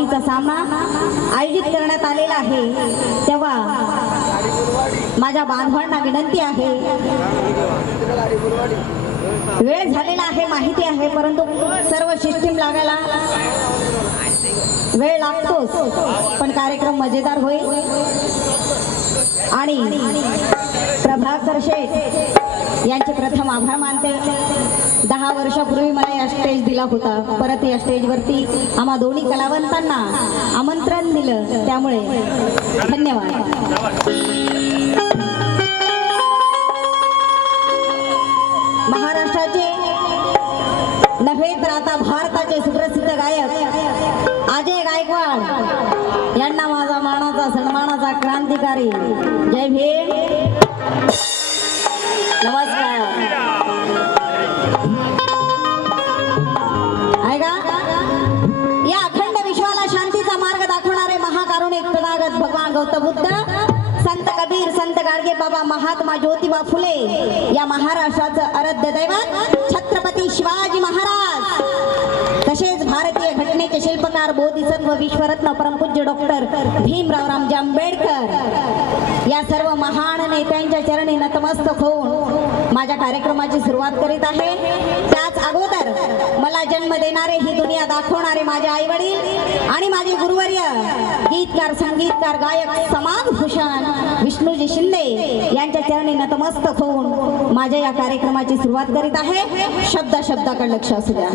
कमालीचा सामना आयोजित करण्यात आलेला आहे. तेव्हा माझ्या बांधवांना विनंती आहे. वेळ झालेला आहे माहिती आहे परंतु सर्व सिस्टीम लागायला वेळ लागतोच पण कार्यक्रम मजेदार होईल. आणि प्रभाकर शेठ यांचे प्रथम आभार मानते. दहा वर्षापूर्वी मला या स्टेज दिला होता. परत या स्टेजवरती आम्हा दोन्ही कलावंतांना आमंत्रण दिलं. त्यामुळे धन्यवाद. महाराष्ट्राचे नव्हे तर आता भारताचे सुप्रसिद्ध गायक अजय गायकवाड यांना माझा मानाचा सन्मानाचा क्रांतिकारी. जय भीम. गाडगे बाबा महात्मा ज्योतिबा फुले या महाराष्ट्राचं आराध्य दैवत छत्रपती शिवाजी महाराज. तसेच भारतीय घटनेचे शिल्पकार बोधिसत्व विश्वरत्न परमपूज्य डॉक्टर भीमराव रामजी आंबेडकर. या सर्व महान नेत्यांच्या चरणी नतमस्तक होऊन माझ्या कार्यक्रमाची सुरुवात करीत आहे. त्याच अगोदर मला जन्म देणारे ही दुनिया दाखवणारे माझे आई वडील आणि माझे गुरुवर्य गीतकार संगीतकार गायक समाजभूषण विष्णूजी शिंदे यांच्या चरणी नतमस्तक होऊन माझ्या या कार्यक्रमाची सुरुवात करीत आहे. शब्द शब्दाकडे लक्ष असू द्या.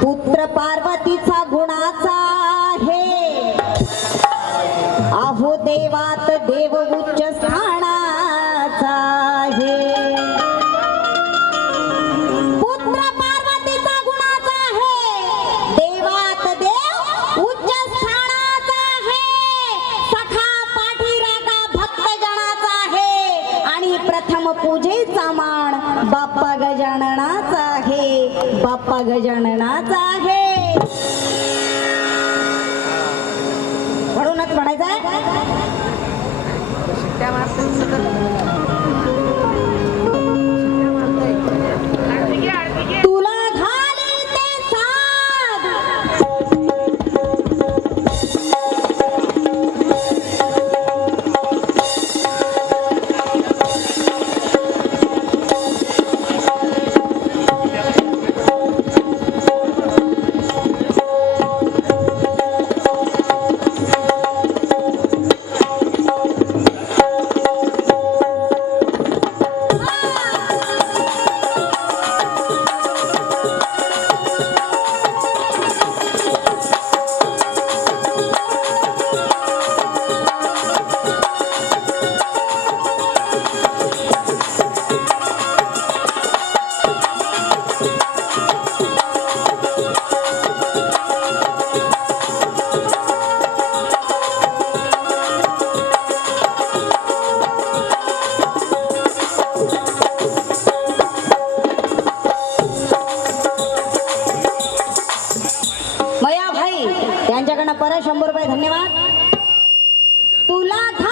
पुत्र पार्वतीचा आहे आहे. म्हणूनच म्हणायचं आहे ভোলা